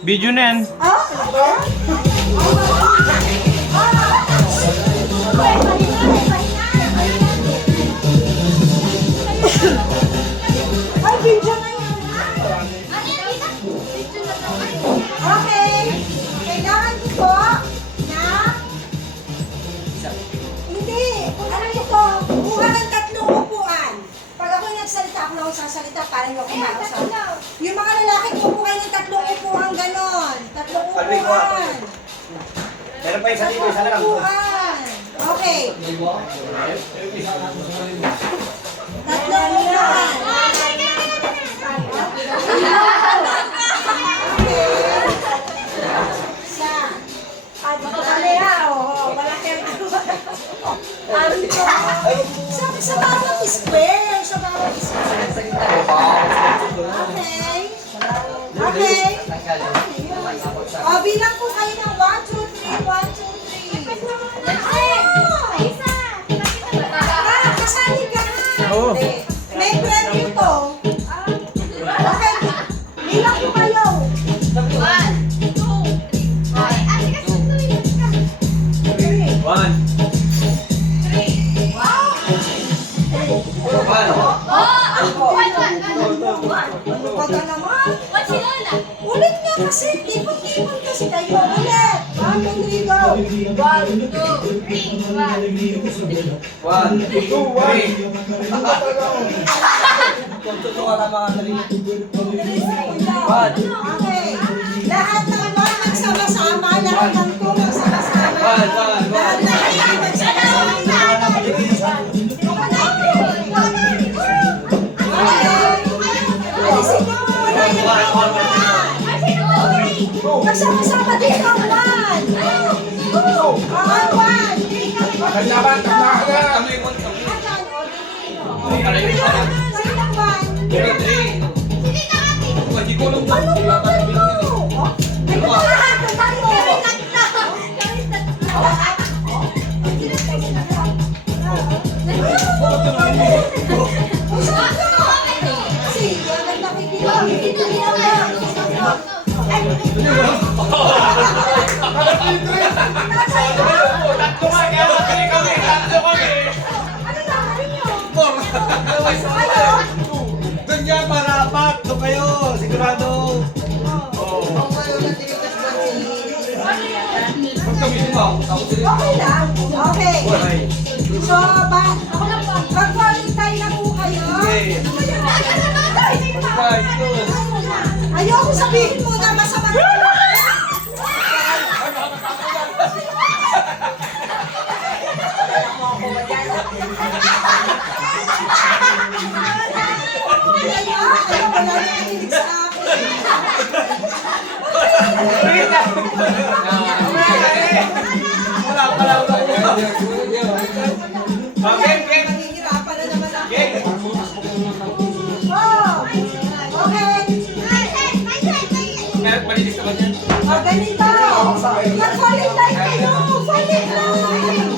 Video na yan. Ay, video na yan. Okay. Kailangan ko po na... Hindi. Ano ito? Kuha ng 3 upuan. Pag ako'y nagsalita, ako na ako sasalita para hindi ako mausap. Yung mga lalaki, kuha kayo ng 3 upuan ganon. 3 upuan. Meron pa isa dito, isa na lang. Upuan. Okay. 3 upuan. Sa bawat square. Sa bawat square. Okay. Okay. O, bilang po kayo ng 1, 2, 3, 1, 2, 3. Kasali ka na. Oo. May premyo to. Okay. Bilang po kayo. 1. Ano ba ka naman? Ulit nga kasi. Tipon-tipon kasi kayo. Ulit. 1, 2, 3, go. 1, 2, 3. Tututo ka lang mga dali. Okay. Lahat ng 1 magsama-sama. Lahat ng 2 magsama-sama. Lahat ng 3 magsama-sama. Alisin mo muna yung magsama-sama dito. Doon niya marapat. Doon kayo. Sigurado. Okay lang. Okay. So, mag-qualify na po kayo. Ayoko sabihin muna masama. Nahihirapan na naman ako. Okay. Ganito. Mag-qualify kayo. Qualify lang.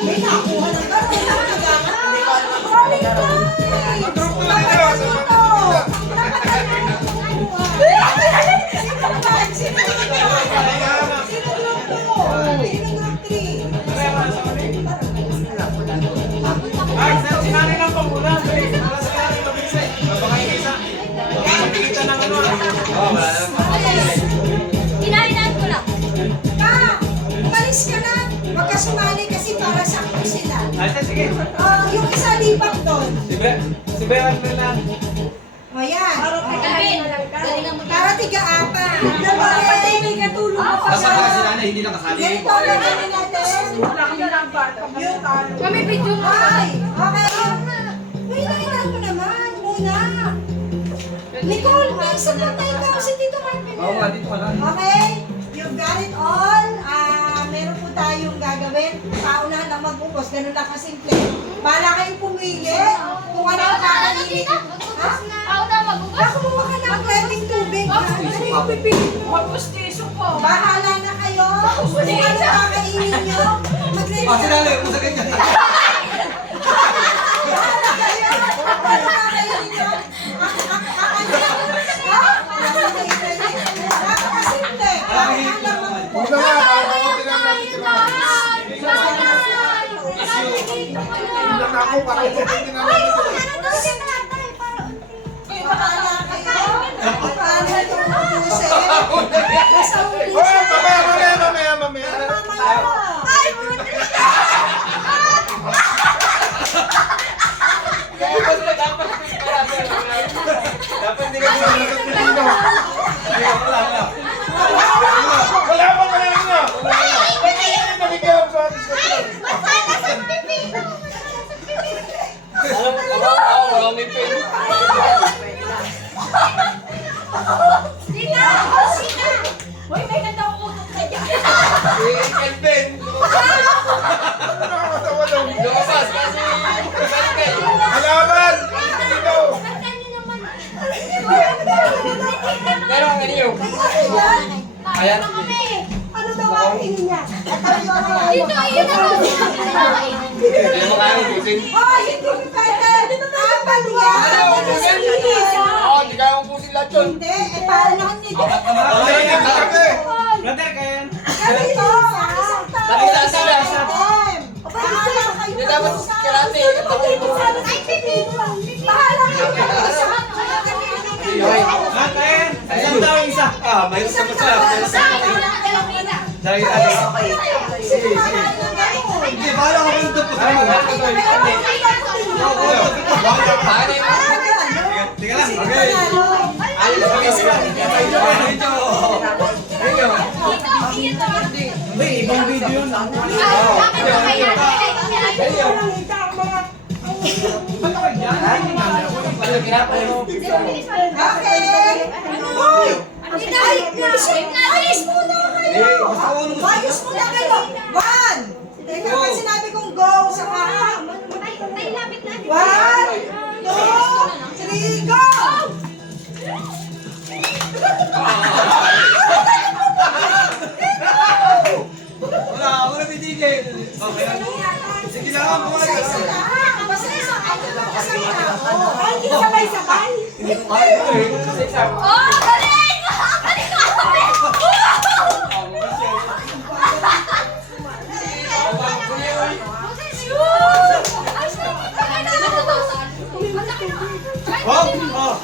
May nakuha ng Hinahinaan ko lang. Umalis ka na. Huwag ka sumali kasi para sakto sila. Sige. Yung isa lipat doon. Si Beran na lang. O yan. Gawin. Galingan mo. Para tiga-apa. Kapatid, may katulong ka pa Nasa sa... kasi nanay, hindi nakasali. Ganito lang kami natin. Kami video mo. Ay, okay. Uy, nakita mo naman. Muna. Nicole, may sagot tayo ka kasi dito kami. Oo nga, dito ka lang. Okay? You've got it all. Meron po tayong gagawin. Paunahan lang mag-ubos. Ganun lang kasimple. Bahala kayong pumili kung ano ang kakainin. Ha? Ako na magugas. Ako mo ka ng pwedeng tubig. Ano yung pipili mo? Magustiso po. Bahala na kayo. Kung ano kakainin nyo. Si nanay, kung sa ganyan. Bahala kayo. Kung ano kakainin nyo. Lang ako para hindi na Ay, namin. ano daw si tatay? Para unti. Bahala kayo. Paano ito ubusin? Nasa ulis. Oh, mamaya. Mamaya. Ay, buti na. Dapat hindi ka sila. Wala pa na. Nabigyan sa atin sa plan. Alam ko ba? Wala may pen. Sina! Sina! Uy, may ganda akong utot na dyan. Si Kelvin. Nakakatawa daw. Lumabas kasi. Balik. Halaman! Dito! Ganda niyo naman. Pero ang ano yun? Ayan. Ano daw ang tingin niya? Dito, ayun na to. Hindi mo kaya ubusin. Hoy, hindi pwede. Apat yan. Oo, hindi kaya ubusin lahat yun. Hindi, paano nito? Brother, kaya yan. Ganito, isang tao. Sabi sa sila. Bahala kayo. Hindi dapat karate. Ay, pipito. Bahala kayo. Isang daw isa. Ah, may isa pa siya. Dahil Hindi, bahala ka kung ito po. Tika lang. Okay. Ayun na kami sila. Medyo. May ibang video yun. Okay. Hoy! Ay, ayos muna kayo. Ayos muna kayo. One. Teka, pag sinabi kong go, saka. One, two, three, go! Wala, wala may DJ. Okay lang. Sige lang, buhay ka Isa lang. lang. Basta isa ako lang kasama ako. Ay, hindi sabay-sabay. Hindi ko kaya ito eh. Kasi isa. Oh, galing! Galing ka! Oh, oh.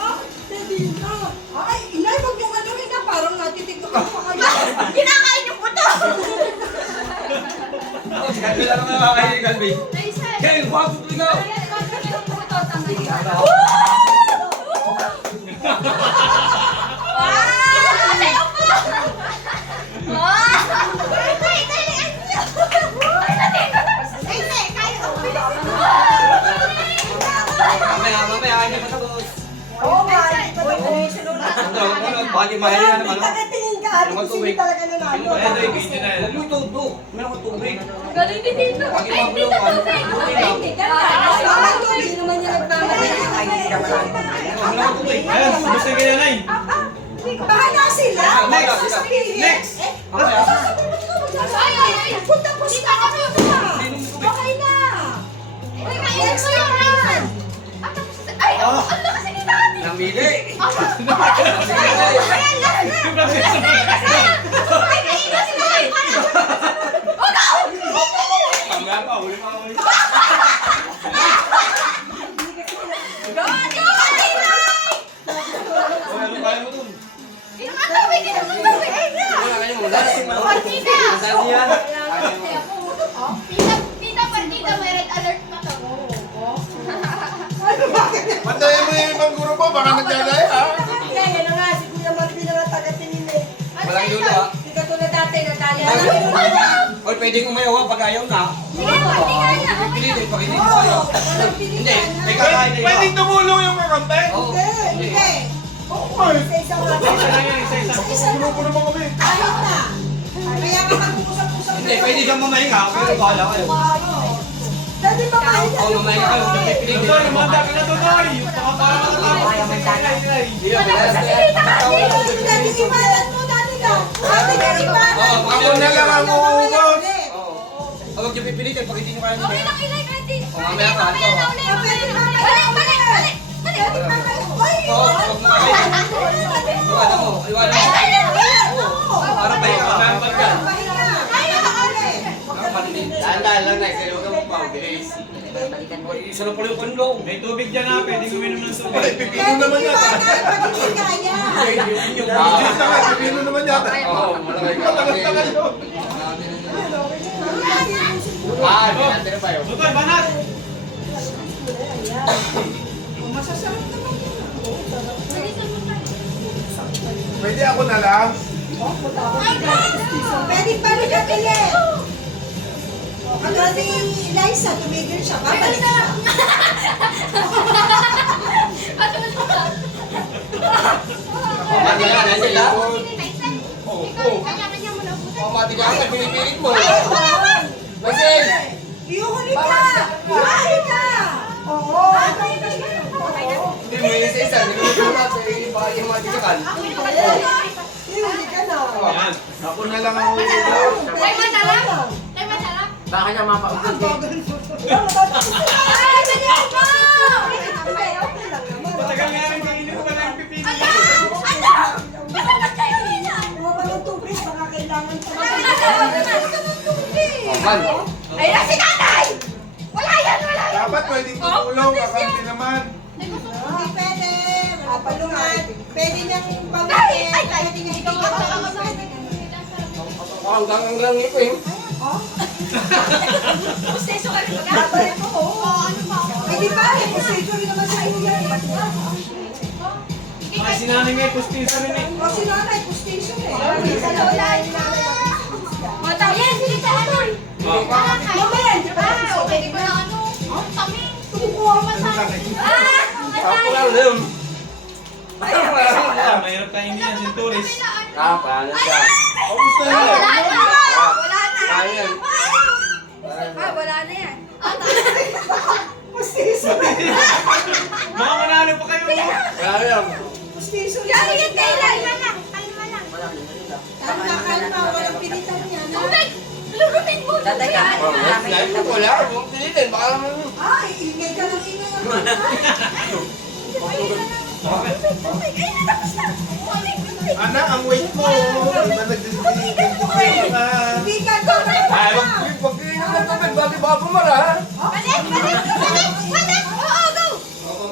Ay, inay, wag yung ano na parang natitignan ko pa kayo. Kinakain yung puto! Ako, si Calvin lang ang nakakain ni Calvin. Kaya, wag mo ikaw. Mamaya, ay na matapos. Oo nga, sunod. Bali, mahaya naman. Tagatingin ka, ate, kung sino talaga nanalo. Huwag mo ituto. Meron ka tubig. Galing din dito. Ay, dito tubig. Ay, Parang tubig naman niya nagmamadali. Meron ka tubig. Ayan, gusto nyo nanay. Bahala sila. Next. Next. ay. Punta po sila kami. Okay na. Next naman. Ay, ang lakas ni Tati. Namili. Ay, kaino si Tati. Mamaya pa, huli pa, huli. Ano kaya mo dun? Wala kayo, wala. Sabi yan. Tita, partida, may red alert pa to. Pantayin mo yung ibang grupo, baka nagdalay ha. Yan na nga, si Kuya Marvin na nga taga-tingin eh. Walang dulo ah. Hindi ka tulad dati, Natalia. Oy, pwedeng umayaw pag ayaw na. Sige, pati kaya. Pilitin, pag hindi ko ayaw. Walang Hindi, pilitan. may kakain na Pwedeng iba. tumulong yung kakampi. Oo. Hindi. Isa-isa nga. Isa na yan, isa-isa. Isa-isa na. Grupo naman kami. Ayaw na. Kaya ka mag-uusap-usap Hindi, pwede kang mamahinga, pero bahala kayo. Dati pa kayo. Oo, mamahinga kayo, hindi pilitin. Noy, manda ka na to, Noy. Para makatapos na si Nanay. Hindi, wala na. Dati ibalan mo dati ka. Dati ka ibalan. Oo, Ako na lang ang uubos. Oo. Huwag niyo pipilitin pag hindi niyo kaya Okay nila. lang, ilay, Kati. O, mamaya ka, Mamaya na, ito. ulit, mamaya na. Balik. Oo, huwag mo kayo. Iwanan mo, iwanan mo. Para pahinga ka, mamaya pag yan. Pahinga. Pahinga. Para palitin. Dahan-dahan lang na, kaya huwag kang magpapabilis. Isa na pala yung kanlong. May tubig dyan ha, pwede uminom ng Ay, tubig. pipino naman yata. Pag hindi kaya. Juice na nga, pipino naman yata. Oo, malaki ka. Tagal-tagal yun. Hindi natin na pa yun. Tutoy, banat! Masasarap naman yun. Pwede ako na lang. Pwede pa rin ka pilit. Katulad ni Liza, tumigil siya. Babalik siya. Mati ka na sila. Kanya-kanya mo na buta. Mati ka na, pinipilit mo. Ay, wala. Basil! Ihuli ka! Ihuli ka! Oo. Hindi mo yung isa-isa, niluluto na sa yung mati ka kan. Ihuli ka na. Yan. Ako na lang ang ulo. Tay, masarap. Tay, masarap. Baka niya mapautot eh. Ay, ganyan mo! Okay lang naman. Matagal nga rin kainin ko pala yung pipino. Ano? Masarap kayo yun ah! Kuha pa ng tubig, baka kailangan pa. Oman. Ay, na si nanay! Wala yan, wala yan! Dapat pwedeng tumulong, kakampi naman. Hindi pwede. Wala pa lungan. Pwede niyang Ay, pamitin. ay, ay! Pwede niyang Ikaw ibigay ako, sa ako, isa. Hanggang ang lang ito eh. Gusteso ka rin ba? Babalik ko. Oo, ano ba? Ay, di ba? Posito rin naman sa inyo yan. Ay, sinanay nga yung pustiso rin eh. O si nanay, postation eh. Mata, yan, sige ka ano? Mamaya, di ba? Pwede ko na ano? Kami. Tumukuha pa sa Ako lang rin. Ah, mahirap kainin yan, sinturis. Paano siya? Kamusta na Wala yan? na! Wala na! Kaya yan. Wala na yan. Postiso. Mga manalo pa kayo. Kaya yan. Postiso. Kaya yan, kalma lang. Kalma lang. Kalma, kalma. Walang pilitan yan. Tubig! Lurutin mo! Tatay ka. Dahil ko wala, huwag pilitin. Baka naman. Ay, ingay ka ng ingay ang mata. Tubig! Ay, natapos na! Ana, ang weight mo. Iba nagdisipin. Hindi ka to. Ay, wag kainom ng tubig. Bakit baka pumara? Balik! Balik! Balik! Balik! Oo, go!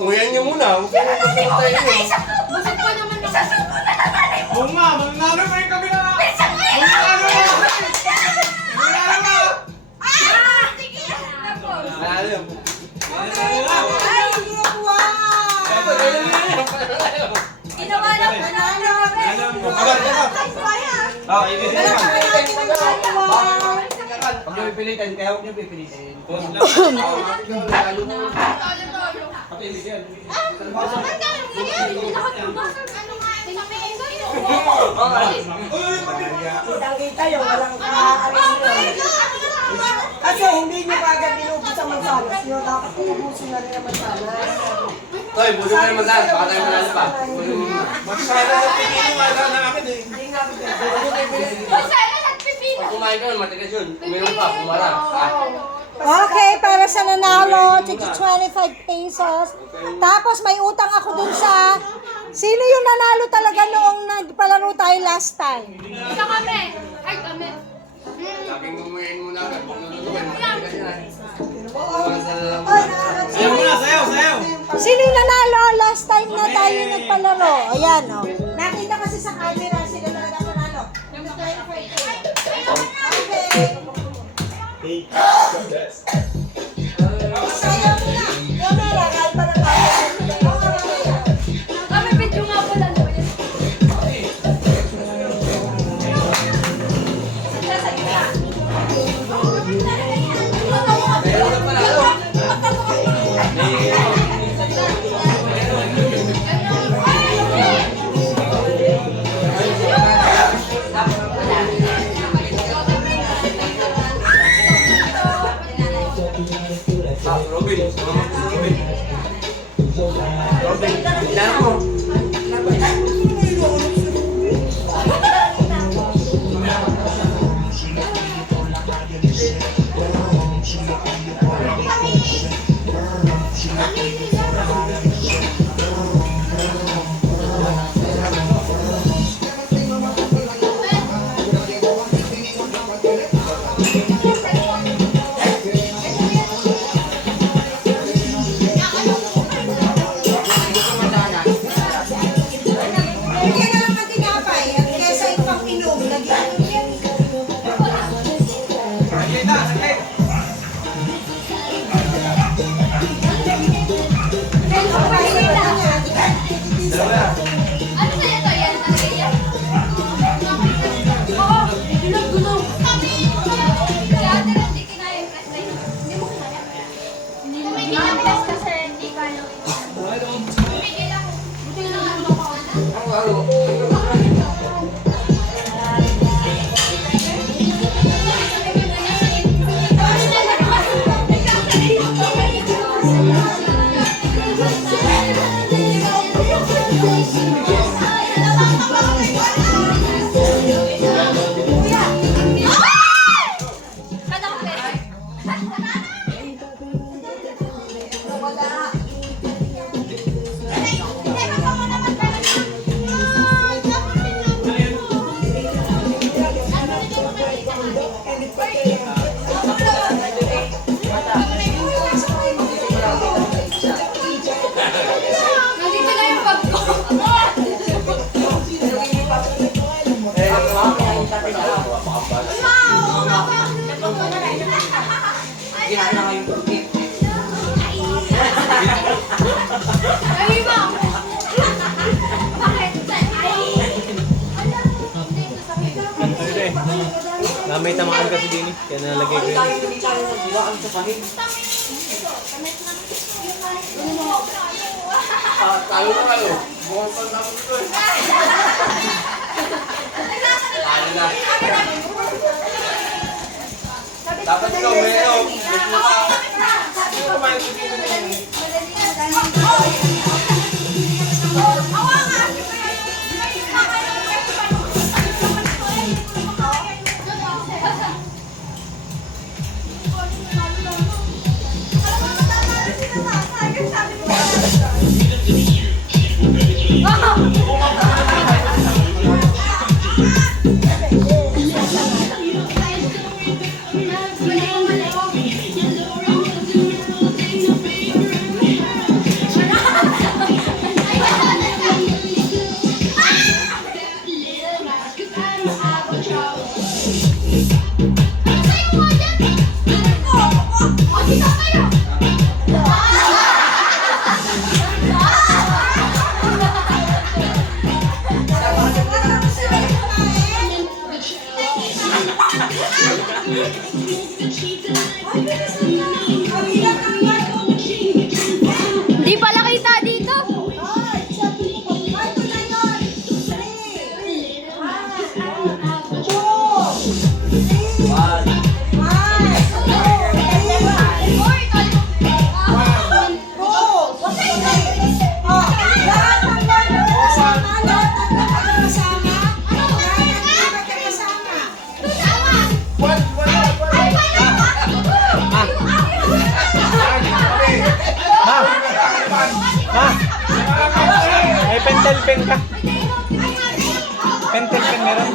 Nguyan niyo muna. Huwag kayo magpapatay yun. Busog pa naman ako. Isasubo na naman eh! Oo nga, mananalo pa yung kabila. Bilisan mo yun! Mananalo na. Mananalo na. Ah! Sige! Tapos. Alam. Ay, wow. Ginawa na po na Alam mo. Ay, kaya. Ah, ibigay Wala naman. pa natin ang wow. Huwag niyo pipilitin. Kaya huwag niyo pipilitin. Pause lang. Kitang-kita yung walang kaarin. Kasi hindi nyo kagad binubos ang mansanas nyo. Dapat inubusin na rin ang mansanas. Hoy, bulong kayo masan. Baka tayo manalo pa. Magsara na pininiwala na akin eh. Pag kumain ka, matigas yun. Uminom pa, pumara. Okay, para sa nanalo, 25 pesos. Tapos may utang ako dun sa... Sino yung nanalo talaga noong nagpalaro tayo last time? Ikaw kami. Ay, kami. Sabi mo umuyain muna agad. Huwag nulutuin. Matigas yan. Sayaw muna, sayaw, sayaw. Sino yung nanalo last time na tayo nagpalaro? Ayan, oh. Nakita kasi sa camera sila talaga nanalo. Yung 25 pesos. Okay. Sayaw mo na. Camera, kahit pa na tayo. Kami video nga pala. Meron na pala. Robin. Sumama ko si Robin. Robin, ilan mo? Nandito na yung bag ko. Ay, ma'am. Bakit? May tamaan kasi din eh. Kaya nalagay ko yun. Talo na kayo. Bukas pa tapos ito eh. Talo na. Dapat ikaw meron. Kumain ko dito din. Di pala kita dito. May pentel pen ka. Pentel pen meron.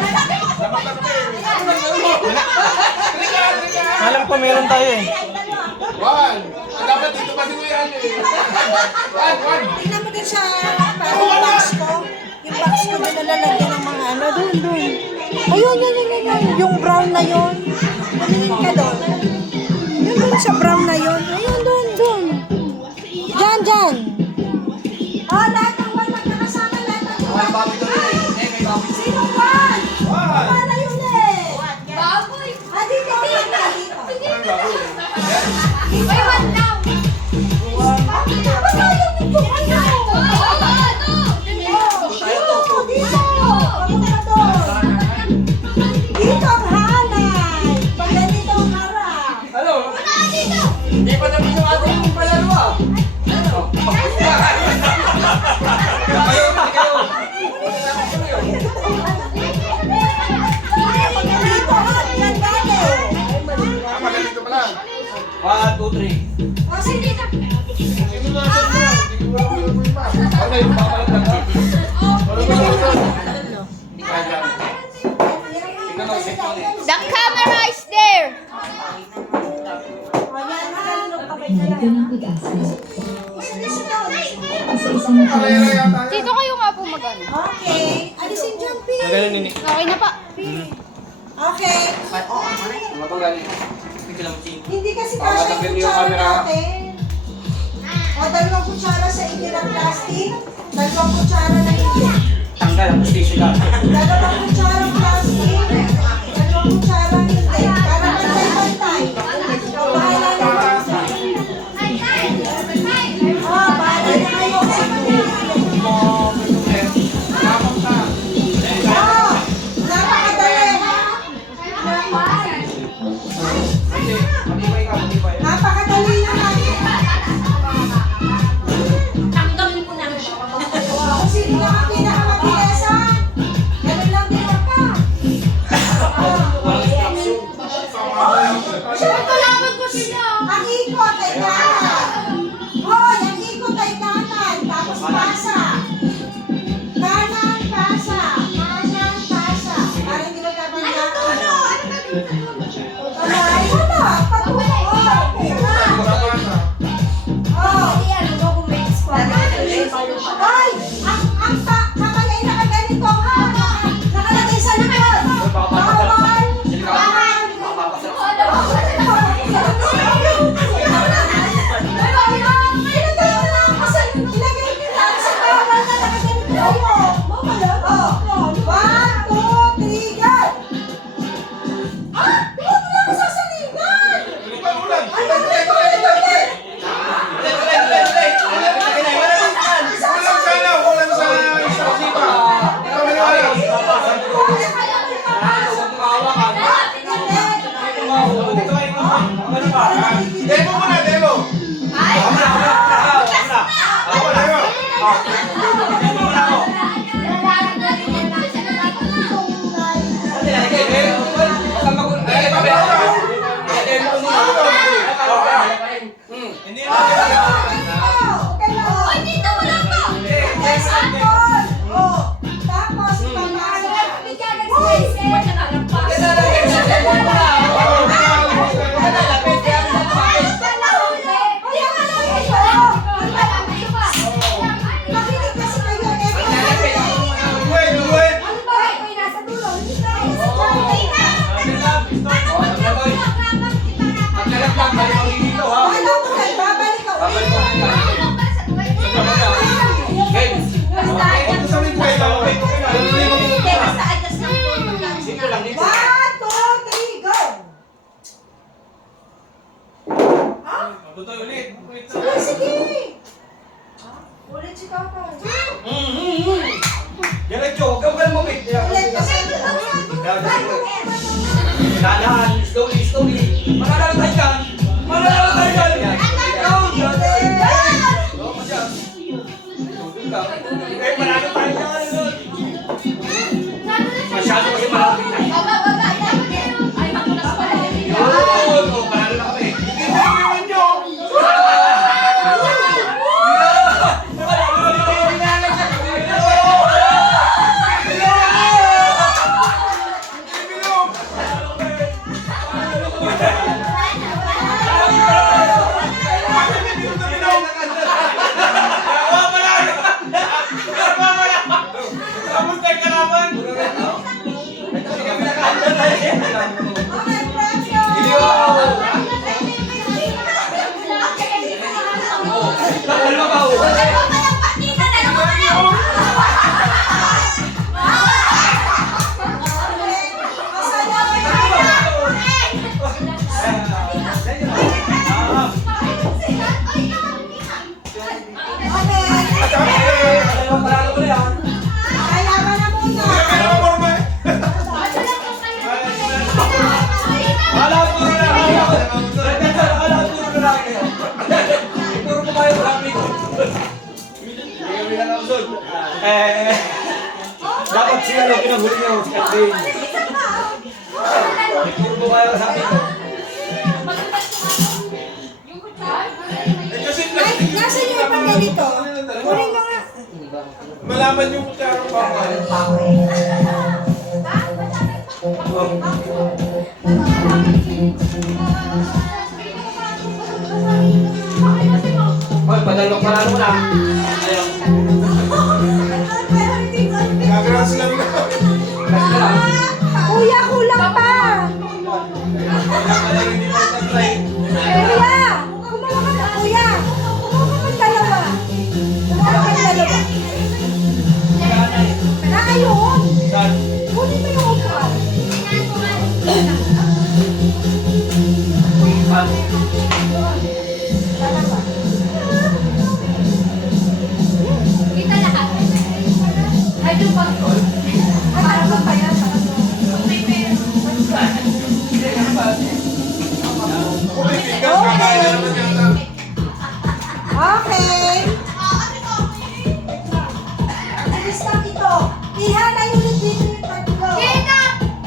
Alam ko meron tayo eh. One. Dapat dito pa si Kuya ano eh. One. Tingnan mo din sa parang box ko. Yung box ko doon nalalagyan ng mga ano. Doon. Ayun. Yung brown na yun. Tumingin ka doon. Yun doon sa brown na yun. Ayun, doon. Diyan. Oh, lahat ng one magkakasama. Lahat ng one. Sino one? Paano yun eh? Baboy. Dito. Ay, one down. Dito ang hanay. Pag ganito ang harap. Ano? Hindi pa naman yung ating palaro ah. Dito ha, yan dati. Magalito pa lang. 1, 2, 3. O sige. Sino na sa mga? Hindi ko alam yung iba. Okay, papalag lang. The camera is there. Narito ng pag-asa. Isa-isang Karera yata yan. Dito kayo nga po magano. Okay. Alisin dyan, Pi. Magaling nini. Okay na pa. Okay. Hindi kasi kasha yung kutsara natin. O, 2 kutsara sa itirang plastic. 2 kutsara na hindi. Tanggal ang station lang. 2 kutsara plastic. 2 kutsara hindi. Para pantay-pantay. Bahala na. Bahala na kayo. Napakadali. Napakadali naman. Hindi Oh, okay na. Oy, dito wala pa. Example. Oh, tapos pamalo. Bigyan ng space. Wala na lang pa. Makinig kasi kayo. Wait, wait. Ano ba? Ikaw nasa dulo. Hindi tayo sa Wala ko kayo. Babalik ka ulit. Ito sa may kwenta, okay. Simple lang dito. 1, 2, 3, go! Tutoy ulit. Sige, sige! Ulit si Tatay. Diretso, huwag kang lumapit. Ulit kasi. Dahan, slowly, slowly. Mananalatay ka. Mananalatay ka. Down, down. Oo, masya. Doon ka. Eh, marami tayo yan. Masyado kasi malapit na. Yun, oh, panalo na kami. Tingnan nyo. Tapos tayo kalaban. Okay, pressure! Dalawa ba, oh? Masaya ba yun? Okay. Dalawa, panalo ko na yan. Kailangan na muna. Puro na lang kayo. Puro po kayo marami ko. Dapat sila lang pinahuli niyo si Catherine. Puro po kayo sa amin ko. Ay, nasa iyo pa ganito. Kunin mo nga. Malaman yung kutsara pa. Hoy, padalawang panalo ko na. Ayaw. Gagaras lang na. Kasi lang. Kuya, kulang pa. Kuya, kumuha ka na, kuya. Kumuha ka ng dalawa. Kumuha ka ng dalawa. Na ayun. Saan? Kunin mo yung upuan. Saan? Dalawa. Kita lahat. Ay, doon pa. Ay, para ba pa yan? May pera. Okay. Alis lang ito. Ihan ay ulit dito yung tatlo. Kita!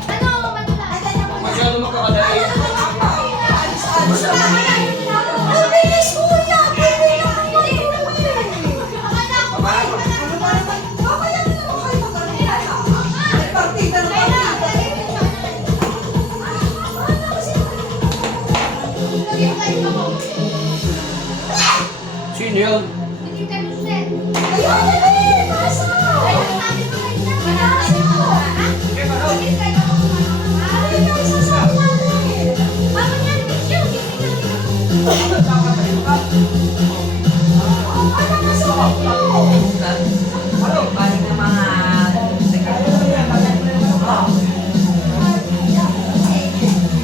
Ano, madula? Ay, ganyan mo na. Masyado magkakadali. Alis, alis lang. Ang bilis, kuya. Pwede lang. Ano ba naman? Mamaya na naman kayo mag-ano. May partida na partida. Sino yun? Ayun, ayun. Nasa. Ayun, yung sasama natin. Ano na sa inyo?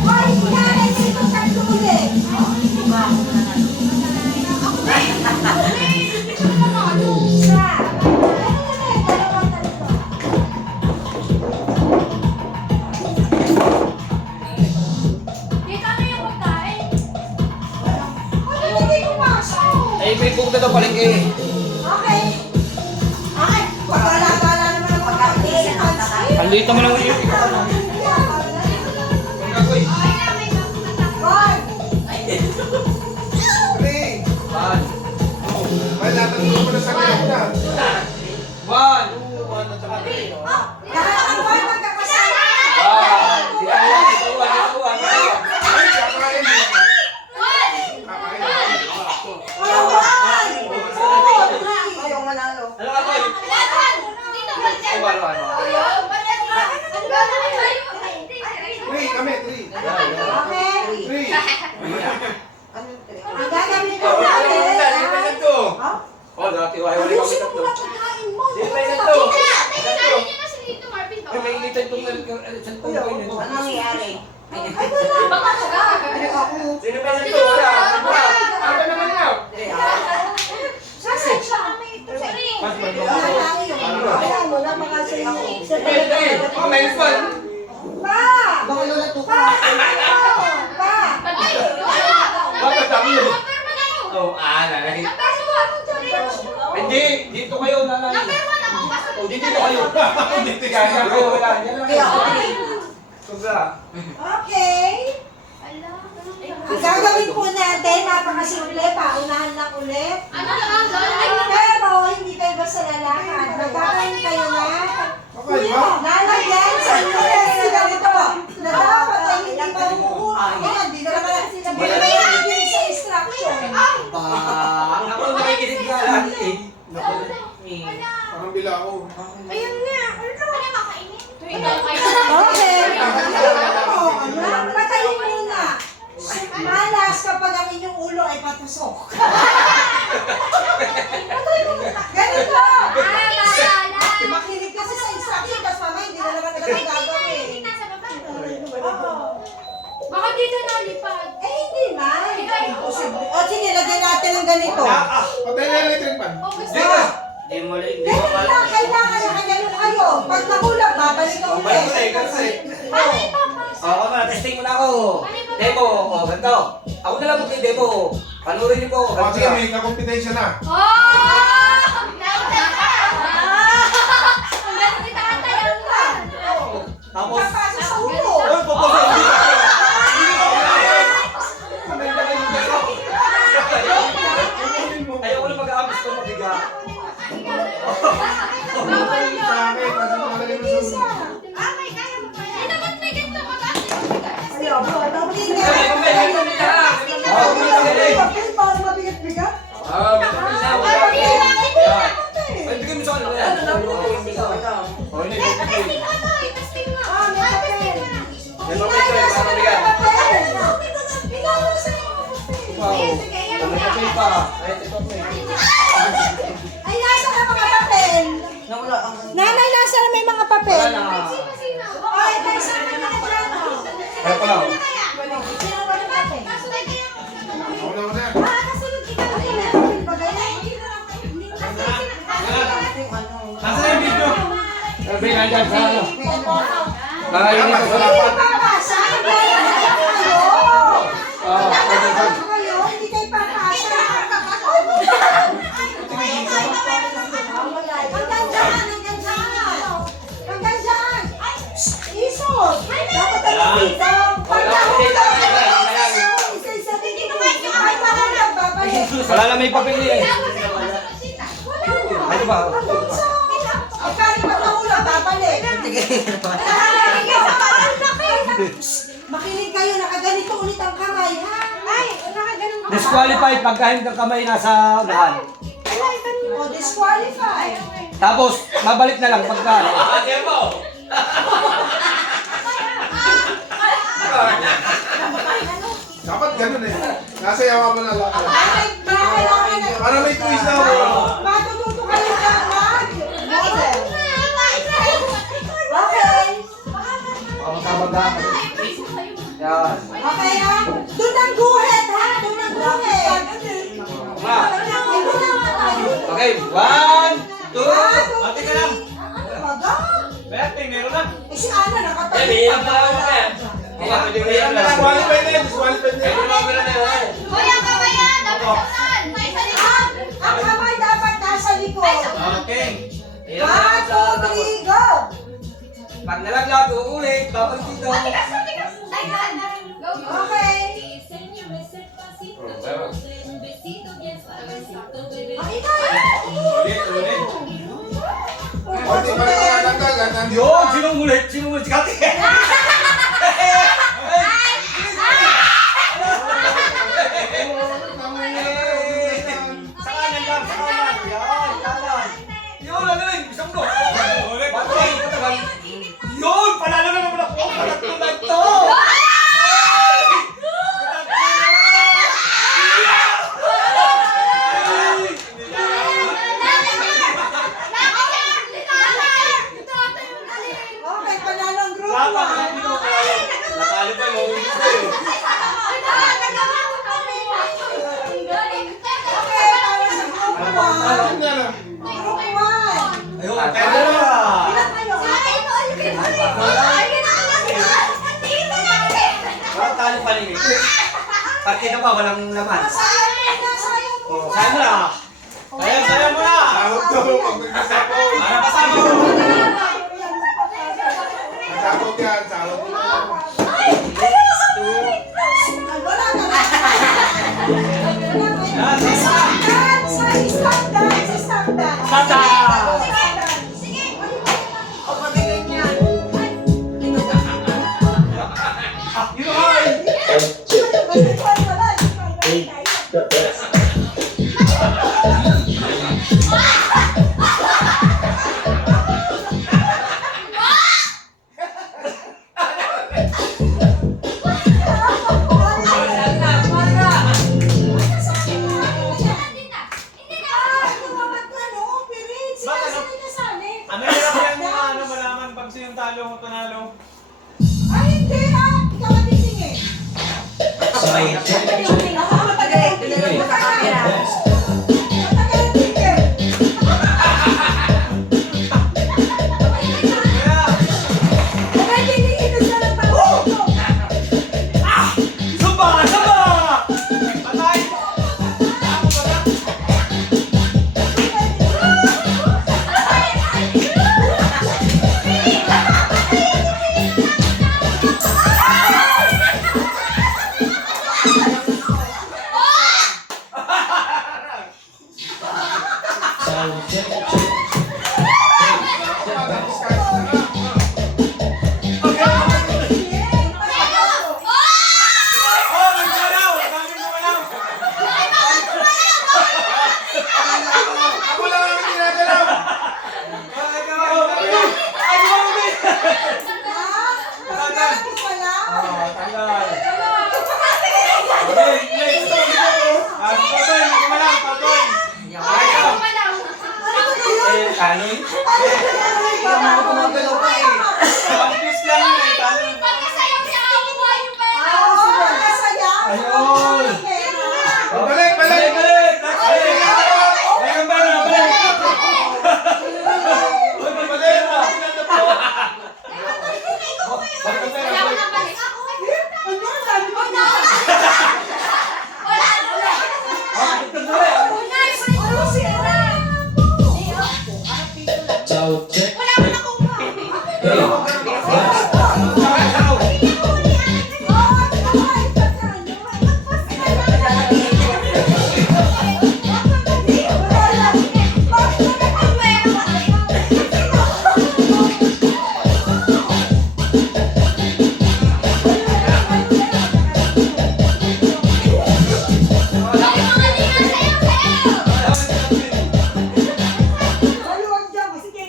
Ay, yan. Ito tatlo ulit. Isa. Ayun ulit. Dalawang tatlo. Ay, hindi pumasok. Ay, may pupunta daw palengke. Okay. Ang liit naman ang iyo. Three. One. Ay, natanong mo na sa kanya na. One. Lahat ang boy magkakasama. One. Dito one. Ay, kakain mo. Kakain. Ayaw manalo. Ano ka boy? One. Three kami, three. Okay? Three. Ang gagawin ko natin. Oh, dati wala kami Ayusin mo tatlo. na pagkain mo. Sino ba yung ito? Ay, may initan itong isang tong ko yun. Ano nangyari? Ay, wala pa siya. Sino ba yung ito? Wala. Ano naman niya? Saan siya? Kaya mo na makasay ako. Oh, minus one. Pa! Pa! Pa! Bakit dami yun? Oh, lalaki. Hindi, dito kayo, nanay. Oh, dito kayo. Dito kayo, wala. Yan lang. Sobra. Okay. Ang gagawin po natin, napakasimple, paunahan lang ulit. Pero hindi kayo basta lalakad. Magkakaroon kayo na Okay, ba? lalagyan sa ulit. Ganito, na dapat ay hindi mahuhuli. Ayan, di na naman sila binibigay sa instruction. Ako nakikinig ka lang eh. Parang bila ako. Ayun nga. Okay. Patayin muna. Malas kapag ang inyong ulo ay patusok. Ganito. Makinig kasi sa instruction, tapos mamaya hindi na naman agad gagawin. Baka dito nalipad. Eh, hindi man. Imposible. O sige, lagyan natin ng ganito. Patay na yung electric pan. Dito! Di mo lang, di mo Ganito lang, kailangan na ganyan kayo. Pag nakulang, babalik ka ulit. Paano ipapasok? Ako na, testing mo na ako. Demo, o ganito. Ako na lang mag-demo. Panurin niyo po. O, sige, may kakompetensya na. Oh! Naundan ka! Ang galing si tatay ang lang. Tapos, Papasok sa ulo. oh, papasok. Ayoko na mag-aabos ko mabiga. Bawal yun. Sa akin, kasi malagay mo sa ulo. Ay, kaya mo pa yan. Hindi naman may ganito mag-aabos. Ayaw, Ay, mamay, mamay ka. Oh, mamay ka. papel para mabigat-bigat. Ah, may papel na. Ay, hindi lang, hindi lang. Ay, bigyan mo sa akin. Ayan. Oh, hindi, hindi. Testing mo to, testing mo. Ah, may papel. May papel to, para mabigat. Wow. Ano papel pa? Ay, ito papel. Ay, nasa ka mga papel? Nanay, nasa na may mga papel? Wala na. Sino? Ay, tayo sa mga dyan. Kaya pa lang. Sino ba na papel? Kaso na kaya. Ako na una. Ah, kasunod kita na yun. Papel ba ganyan? Nasa na yung video? Sabi nga dyan sa ano. Kakainin ko sa Hindi papasa. Kayo. Ah, Kayo, hindi kayo papasa. Ay, hanggang dyan, hanggang dyan. Hanggang dyan. Isot. Dapat ano dito? Isa-isa din. Ay, parang babalik. wala na may papel niya eh. Ano ba? Ay, kari pa mahula, babalik. Makinig kayo, nakaganito ulit ang kamay, ha? Ay, nakaganito. Disqualified pagka hindi ang kamay nasa unahan. O, disqualify. Tapos, babalik na lang pagka. Dapat ganun eh. Nasa yawa mo na lang. Ay, kailangan na. Para may twist na ako. Matututo kayo sa mag. Okay. Pamasabaga. Yan. Okay, ha? Doon ang guhit, ha? Doon ang guhit. Ma. Doon ang tayo. Okay, 1, 2. Ate ka lang. Ano ba ga? Bete, meron na. Eh, si Ana nakatayo. Eh, bihirap na lang ako yan. Pwede ko yan lang. Disqualified na yan, disqualified na Pwede yan. mo na yan. Kuya, kawayan. Dapat sa unan. May salita. Ang kamay dapat nasa likod. Okay. 1, 2, 3, go! Pag nalaglag, uulit. Babalik dito. Okay. Ulit, ulit. Pati pa rin mga nagkagat. Yun! Sinong ulit? Sinong ulit? Kati! Sa kanan lang, sa kanan. Yan, kanan. Yun, ano rin? Isang do. Ulit. Batay, katagal. Yun! Panalo na naman ako. Panalo na ito! Okay, panalo ang group Tama, 1. hindi ko kaya. Natalo pa, maulit sa'yo. Okay, para sa group 1. Alam niya na. Group 1. Ayun, kaya na. Ilan kayo? Parang talo pa rin eh. Partida pa, walang laman. Sayang na, sayang mo. Oh, sayang mo na. Sayang mo na. Sahod to. Pag nagkasabog. Para kasama mo. Sahod yan. Sahod mo. Wala na. Yan, Stop dance. Stop dance. Tata! Sige. Yun ay! Ano hirap yan mga ano malaman pag sinong talo o panalo? Ay, hindi ah. Ikaw ang titingin. Sabay. Sumba! Sumba! Patay! Ako ba na? Oh, nagkalaw! Sabi mo ka lang! Ako lang ang ginagalaw. Ay, gumamit! Tagal. Okay, next. Patoy, hindi ko malang, patoy. Talo? Ang kiss lang yun eh, talo. Ayun! Balik, balik. Balik! Balik! Balik ang bala! Balik! Balik! Maluwag dyan, sige.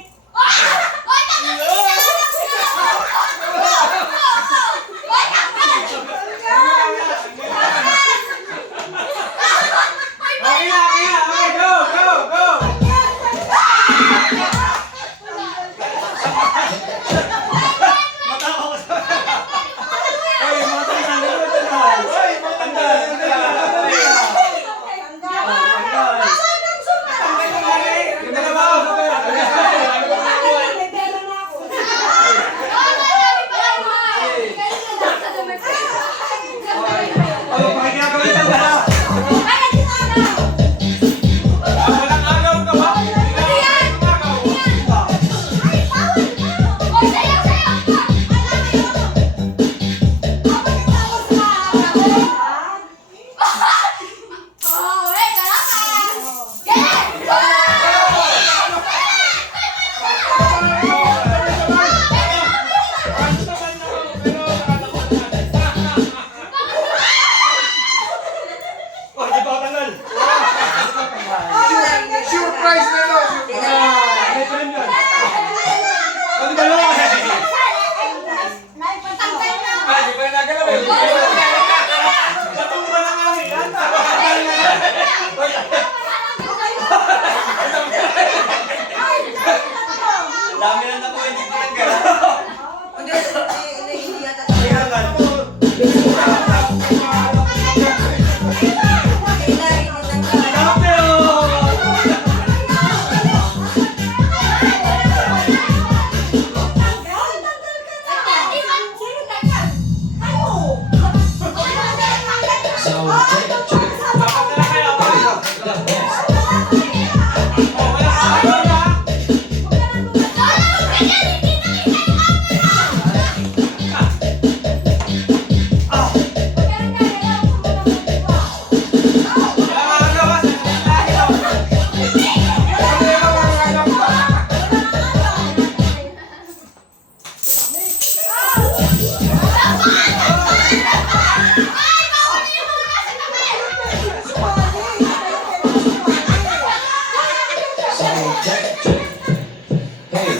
Sabi naman yung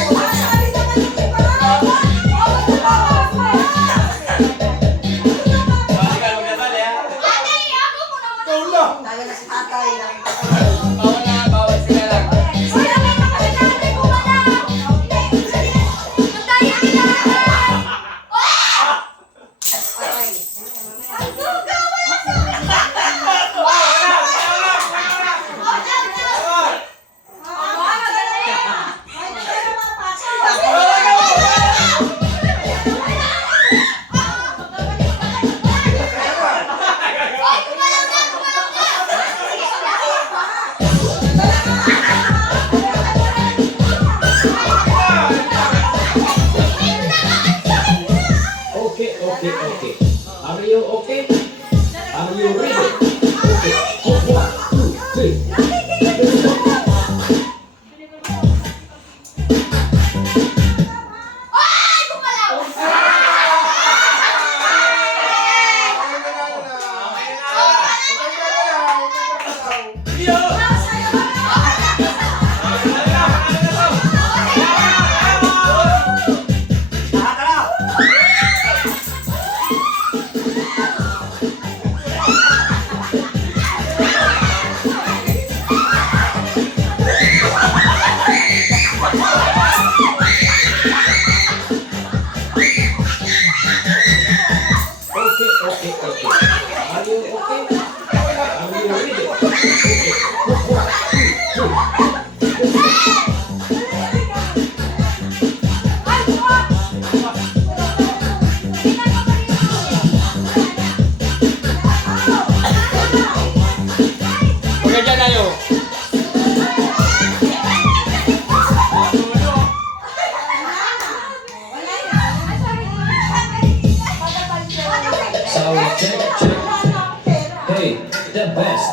iba. Ate, ako mo naman. Ikaw lang. Bawal na, bawal sila lang. Sila may nakasinabi ko wala. Mataya sila. Ang duga, wala sa Okay. Are you okay? Are you ready? Okay. 1, 2, 3. Ay, gumalaw. Okay. Are you okay? Are you ready? Okay. 1, 2, 3. Huwag ka dyan, ayo. Sound check. Hey, the best.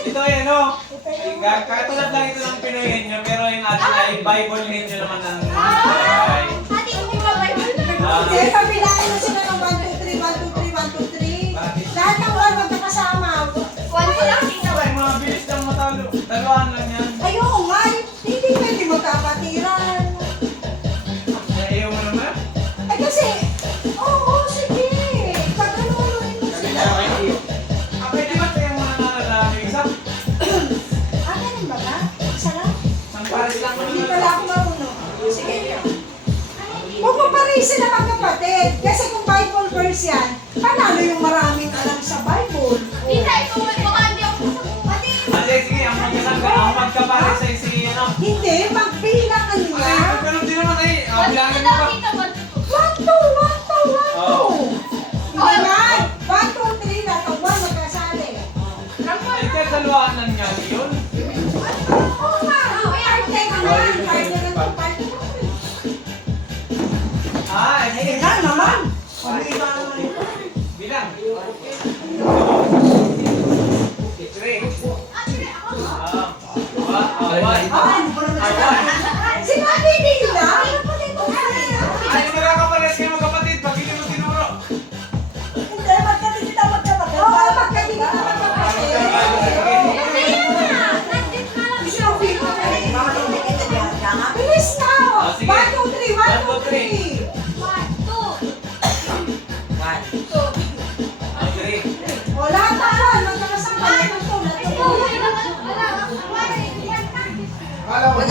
Ito yan, no? Katulad lang ito ng Pinoy nyo, pero yung ating ay Bible nyo naman ang ay. Ate, hindi ba Bible? Hindi, kabilaan mo sila ng 1, 2, 3, 1, 2, 3, 1, 2, 3. Lahat ng one magkakasama. One ko lang dito. Ay, mga bilis lang matalo. Dalawahan lang yan. Ayoko nga, hindi pwede magkapatiran. Ayaw mo naman? Ay kasi, oo, sige. Pagkaluloy mo sila. Pwede ba tayo muna nalalamig? Ganun ba ba? Isa lang? Pares lang mo Hindi naman. pala ako marunong. Sige. Huwag mo pa rin sila magkapatid. Kasi kung Bible verse yan, panalo yung maraming alam sa Bible. Tita, ikaw baka hindi ako ate. Ate, sige, ang magkapares ay si, ano? Hindi, magbilangan niya. Ay, ganun din naman ay. Bilangin mo ba? Tita, 1, 2, 1, 2, 1, 2. Hindi man. 1, 2, 3, lahat ng one magkasali. Ay, kaya dalawahan lang yan yun. Oo nga. Partner naman. Partner ng partner. Ah, sige. Sige na naman. Pag-iba naman ito. Bilang. Three. Sinabi nila. Ay, magkakapares kayo magkapatid. Pag hindi mo tinuro. Hindi, magkabili kita magkapatid. Oo, magkabili kita magkapatid. Bilis na! Ah, sige. 1, 2, 3, 1, 2, 3. Three. O, lahat na yan. Magkakasama. Magkakasulat. Kala mo,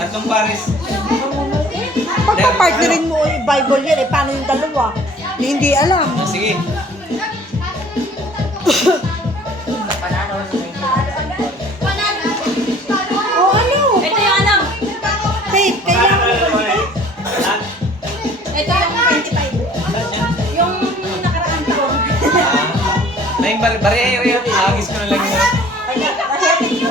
Tatlong pares. Pagpapartnerin mo yung Bible yan, paano yung dalawa? Hindi alam. Sige. O ano? Ito yung alam. Faith, kailangan mo. Ito yung 25. Yung nakaraan taon. May barya yun. Agis ko na lang yun.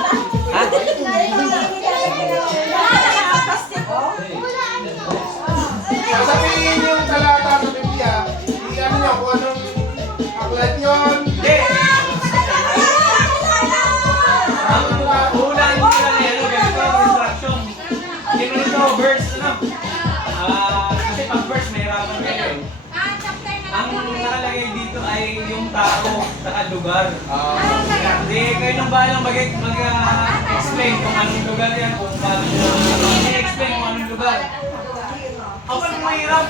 lugar. Hindi, kayo nang balang mag-explain kung anong lugar yan, kung paano nyo i-explain kung anong lugar. Ako nang mahirap.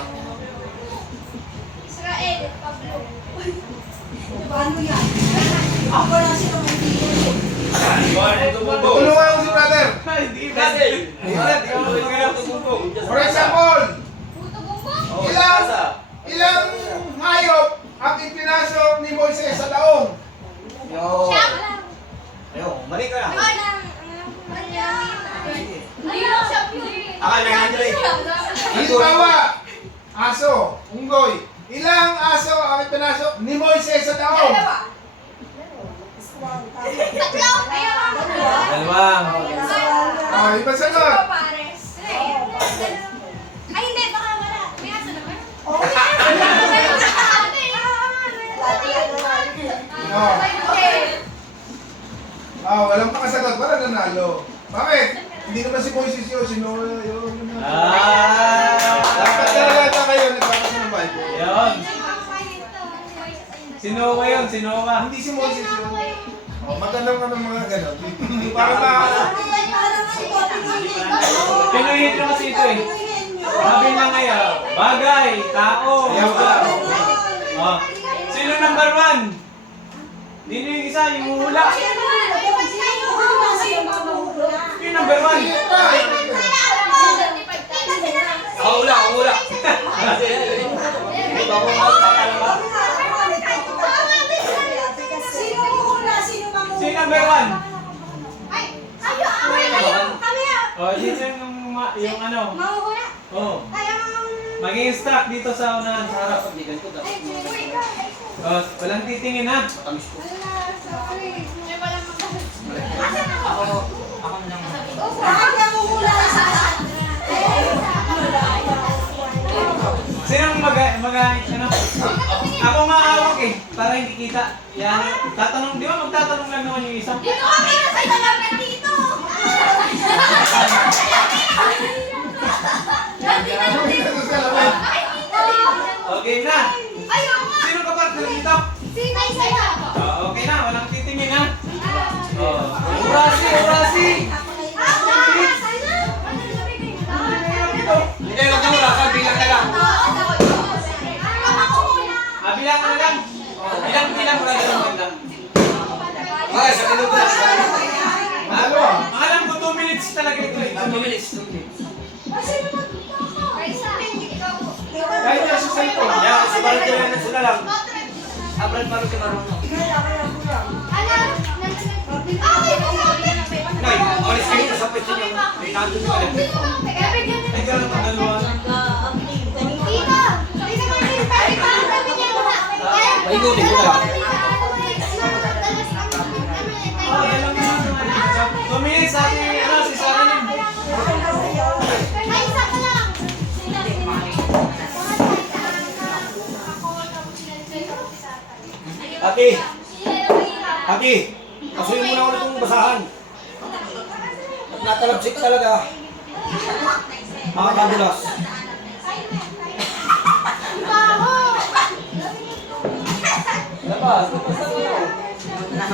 Israel, Pablo. Ano yan? Ako lang sila mag-iwan. Tulungan mo si brother. Hindi, brother. For example, Puto bumbong. ilang hayop ang ipinasok ni Moises sa daong? Siyam. Mali ka na. Ayun, siyam yun. Akala nga nila eh. Halimbawa, aso, unggoy. Ilang aso ang ipinasok ni Moises sa daong? Tatlo. Ayun. Dalawang. Iba sagot. Pares. Ay, hindi. Baka wala. May aso naman. Oh, Walang makasagot. Wala nanalo. Bakit? Hindi naman si Moises yun. Sino yun? Dapat talaga kayo nagbabasa ng Bible. Yun. Sino ka yun? Sino ka? Hindi si Moises yun. Maganda ka ng mga gano'n. Para na... Pinuhin nyo kasi ito eh. Sabi na ngayon, bagay, tao, lugar. Oh. Sino number 1? Hindi nyo yung isa, yung hula. Yung number 1. Ako hula. Sino number 1? Oh, dito yung ano. Oh. Maging stock dito sa unahan, sa harap. Oh, walang titingin ha. Sinong ano? Ako maawag eh, para hindi kita. Yan, tatanong, di ba magtatanong lang naman yung isa? Dito kami na sa ilalim dito. Okay na. Ayaw nga. Sino ka partner dito? Sino sa'yo? Oh, okay na, walang titingin ha. Oh, orasi. Hindi, wag na mula. Bilang ka lang. Bilang ka na lang. Bilang wala na lang ganda. Okay, sa minuto na. Ano? Alam ko 2 minutes talaga ito eh. 2 minutes. Kahit na sa cellphone. Yan, si Barot ka lang sila lang. Abrad Barot ka marunong. Nay, alis kayo na sa pwede niyo. May nandun ka lang. Ay, ka lang dalawa. Pahingunin ko na lang. Oh, yan lang naman. 2 minutes sa ating, si Sarah. Ay, isa ka lang. Ate, kasuyin mo na ulit itong basahan. At natalabsik talaga. Mga kadulas. Labas, labas na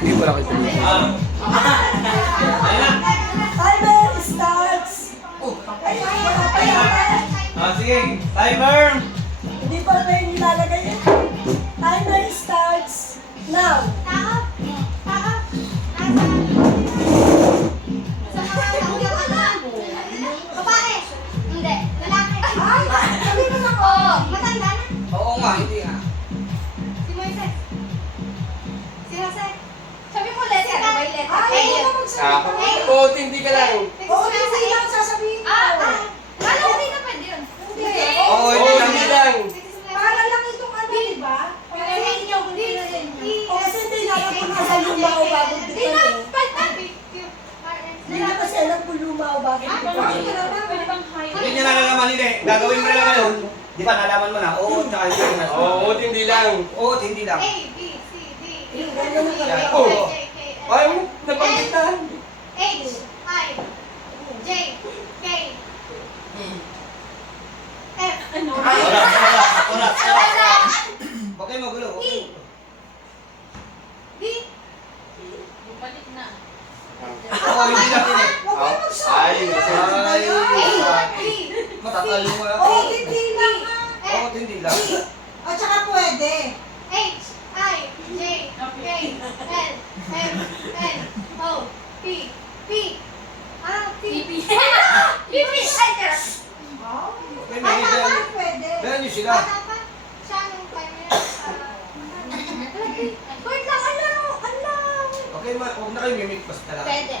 Hindi ko lang ito. Timer starts. Sige, timer. Hindi pa na yung nilalagay yun. Timer starts now. Babae. Hindi. Lalaki. Ay, sabi mo na ko. Oo. Matanda na. Oo nga, hindi nga. Si Moises. Si Jose. Sabi mo letter. May letter. Ay, hindi mo magsalita. Oo, hindi ka lang. Oo, hindi lang sasabihin ko. Ano? Hindi na pwede yun. Hindi. Oo, hindi lang. Para lang itong ano, di ba? Pero hindi nyo. O kasi hindi naman kung nasa luma o bago Hindi dito na. eh. Hindi na kasi alam kung luma o Manine, gagawin mo na lang ngayon. Di ba, nalaman mo na? Oo, tsaka hindi na. Oo, hindi lang. Oo, hindi lang. A, B, C, D, E, Yan. F, Oo. G, K, L, Ay, napagkitan. H, I, J, K, F, Oras. Huwag kayo magulo. E, D, bumalik na. Oo, hindi lang din eh. Huwag kayo magsabi. Ay, A, B, matatalo mo na. Oo, hindi lang ha. Oo, hindi lang. At saka pwede. H, I, J, K, L, M, N, O, P, P, P, ay, tara. Okay, Ay, may tama, ganyan. pwede. Ganyan nyo sila. Bata pa, siya nung kanya, wait lang, ano? Okay, huwag na kayo mimik basta lang. Pwede.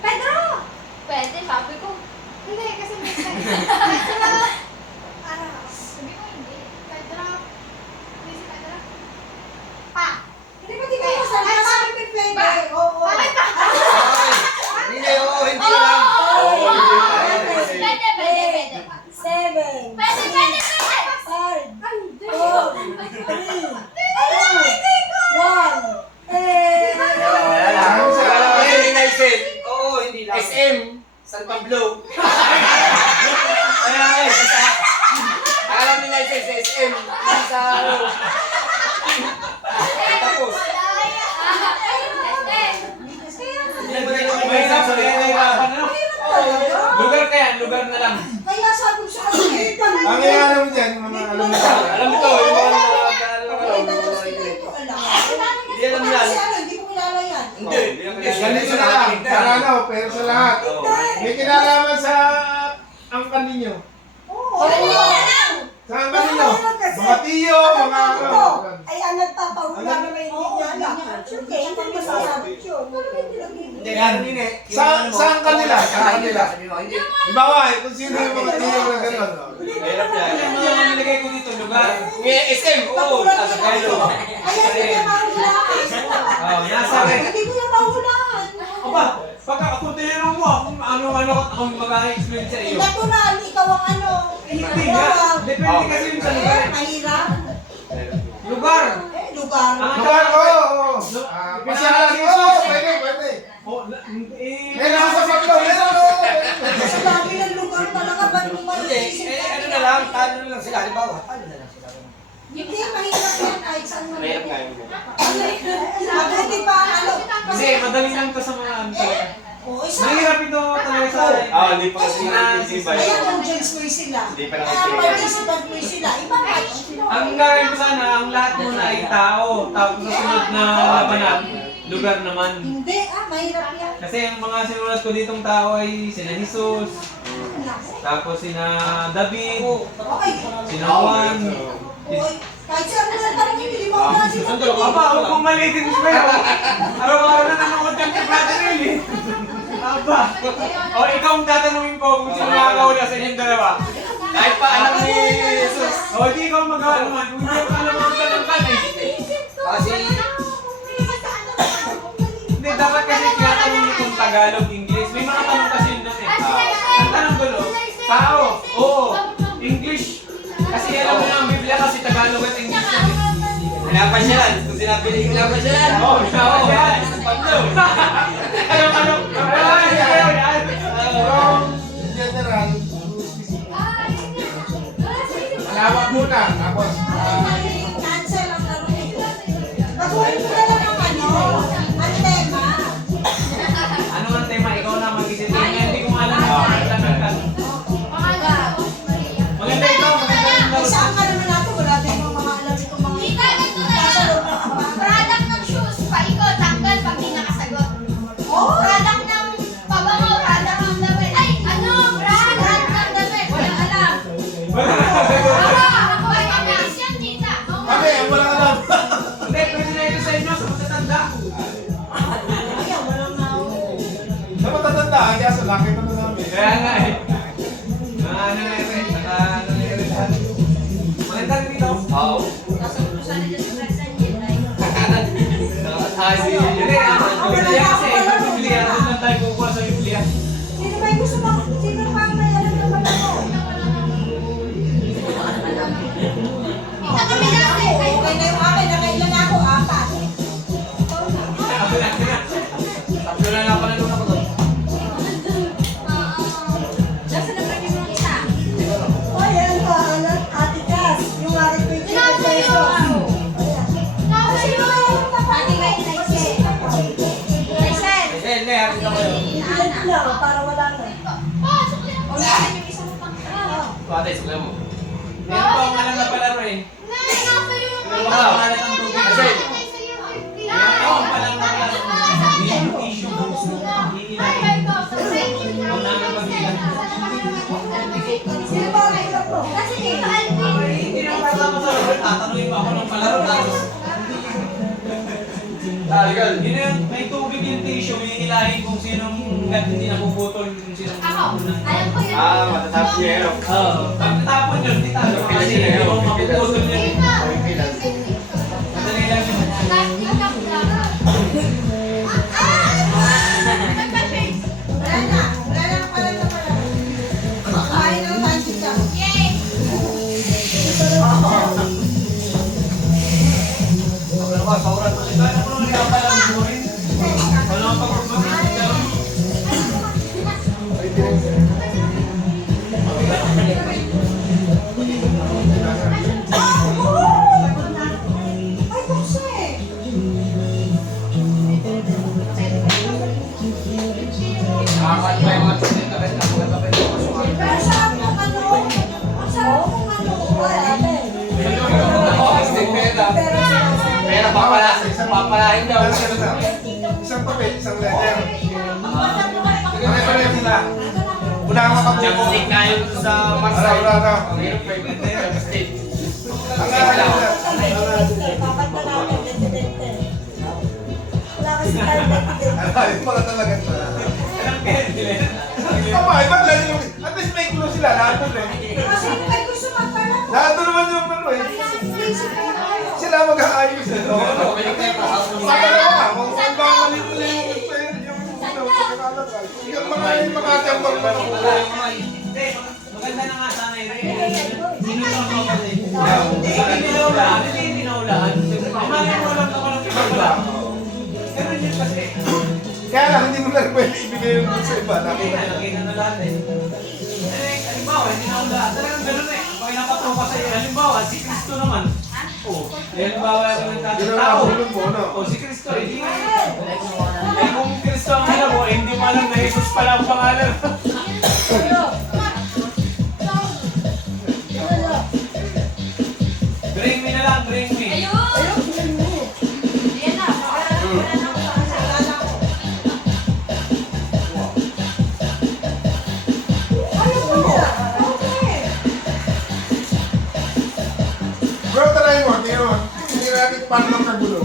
Pedro! Pwede, sabi ko. Hindi, kasi may Pedro. Sabi ko hindi. Pedro. Hindi si Pedro. Pa. Hindi ba di kayo masalita? Sabi ko pwede. Oo. Ay, pa. Okay. Hindi, oo, hindi lang. Pwede, pwede. Seven. Pwede, pwede. Third. Hindi. Four. Three. Two. One. Wala lang. Hindi na isin. Oo, hindi lang. SM. San Pablo. Ay, alam nila isin sa SM. Sa ano. Tapos. Hindi mo na yung Mahirap, mahirapan, ano? Lugar kaya, lugar na lang. Kaya sabi ko sa kasi Ang iyanan mo dyan, mga alam mo sa Alam mo to, yung mga Hindi alam yan. Kasi ano, hindi ko kilala yan. Hindi. ganito na lang. Para ano, pero sa lahat. May kinalaman sa angkan ninyo. Oo. Sa angkan ninyo. Mga tiyo, mga ano. Ay, ang nagpapahula na may hindi niya alam. Siyempre, hindi masasabi yun. Hindi, yan. Saan kanila? Saan kanila? Sabi mo, hindi. Ibawa kung sino yung mga tiyo na gano'n. Mahirap yan. Alam mo yung nilagay ko dito, lugar. SM, oo. Nasa kayo. Ay, hindi niya mahulaan. Oh, nasa rin. Hindi ko niya mahulaan. Aba, pagka ako tinanong mo, ano akong mag-explain sa iyo. Natural, ikaw ang ano. Hindi nga. Depende kasi yun sa lugar. Mahirap. Lugar. Lugar. Lugar ko, oo. Pasyalan ko, pwede, pwede. Oh, May nasa paglaw, meron ko. Sa dami ng lugar talaga, ba't mo Hindi, ano na lang, talo na lang sila. Halimbawa, talo na lang sila. Hindi, mahirap yan kahit saan mo. Mahirap nga yun. Mabuti pa, ano. Kasi madali lang to sa mga ano talaga. Oo, isa. Mahirap ito talaga sa... Hindi pa kasi naisipay. Ayan, audience mo sila. Hindi pa Kaya nakikita. participant mo sila. Iba match. Ang gagawin ko sana, ang lahat muna ay tao. Tapos sa sunod na labanan, lugar naman. Hindi, mahirap yan. Kasi ang mga sinulat ko ditong tao ay sina Jesus, tapos sina David, Okay. sina Juan. Okay. Kahit saan mo lang tanongin, hindi mo wala sila. Aba, huwag mong malitin ko pero araw-araw na nanonood yan kay Brother Will eh. Aba. O ikaw ang tatanungin ko kung sino nakakahula sa inyong dalawa. Kahit pa anak ni Jesus. O di ikaw magawa naman. Kung hindi ko alam ang tanongkan eh. Kasi, Hindi, dapat kasi tinatanong niyo kung Tagalog, English. May mga tanong kasi yun doon eh. Ang tanong ko no, tao, oo, English. Kasi alam mo na ang Biblia kasi Tagalog at English yan eh. pinapasyalan. Kung sinabi ni pinapasyalan. Oo, pinapasyalan. Pablo. Ano? From general, malawak muna. Tapos, Cancel ang laro nito. Baguhin mo na lang ang ano, ang tema. Ano ang tema? Ikaw na mag-isip. Hindi ko alam ang tanongkan. Maganda ito, maganda yung Ay, laro. saan ka naman natin? Wala tayong mga alam itong mga nasa loob ng kabahan. Product ng shoes, paikot, tanggal pag di nakasagot. Oh! Product ng pabango, product ng damit. Ay, ano? Product ng damit. Walang alam. Wala na. Ako ay kamis yan Ate, suklay mo. Meron pa akong alam na palaro eh. Meron pa akong alam ng tubig. Kasi, meron pa akong alam na palaro. Yung tissue box mo. Hihilahin. Huwag namin pag-ilan. Sino ba ang hirap mo? Kasi Hindi naman kasama sa laro. Tatanungin pa ako ng palaro. Tapos, yun yun, may tubig yung tissue. Hihilahin kung sinong hindi napuputol. Kung sinong Matatapos niya yun. Oo. Pag natapon yun, di tayo. Kasi hindi mo mapuputol yun. Madali lang yun. wala na pala na pala. Makain ng pancit ka. Sauran ko Kaya ako nung nakapalang mo rin. Wala kang pag-ubat. Ay, bukso eh. Apat pa yung mga tinitapit na mga tapit ko. Pero sarap ng ano. Ang sarap ng ano. Wala. Pero Pero papalahin daw. Isang papel, isang letter. Pare-pareho sila. Una ang makabuo. Chapstick na yun sa Marseille. Wala, wala. Ang hirap pa yung chapstick. Ang letter. Papat na natin, presidente. Wala kasi tayo presidente. Ay, mga talaga ito. Tama, iba lang yung... At least may clue sila. Lahat doon eh. Kasi may gusto magpala. Lahat doon naman yung ano eh. Sila mag-aayos eh. Pagkalawa, kung saan ba mali-mali yung pagkakalagay. Yung mga tiyambang Hindi, maganda na nga sana yun. Sino lang ako kasi? Hindi naulaan. Hindi naulaan. Mamaya mo lang naman ang pinagpala. Ganun yun kasi. Kaya lang, hindi mo lang pwede ibigay yung sa iba. Nakita na lahat eh. Halimbawa, hindi naulaan. Talagang ganun eh. Pag napatong ka sa'yo, halimbawa, si Cristo naman. Oh, halimbawa yung nagtatao. Yun ang nakahulog mo, no? Oh, si Cristo, hindi. Eh, kung Cristo ang alam mo, eh, hindi mo alam na Jesus pala ang pangalan. Bring me na lang, bring me. Bro, try mo. Tingnan mo. Tingnan natin paano magkagulo.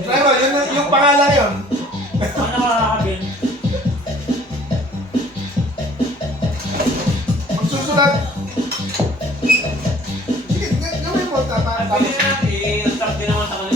Try mo. Yung pangalan yun. Ano nakakabin? Magsusulat. Sige, gawin mo. Pili natin, i-start din naman sa kanila.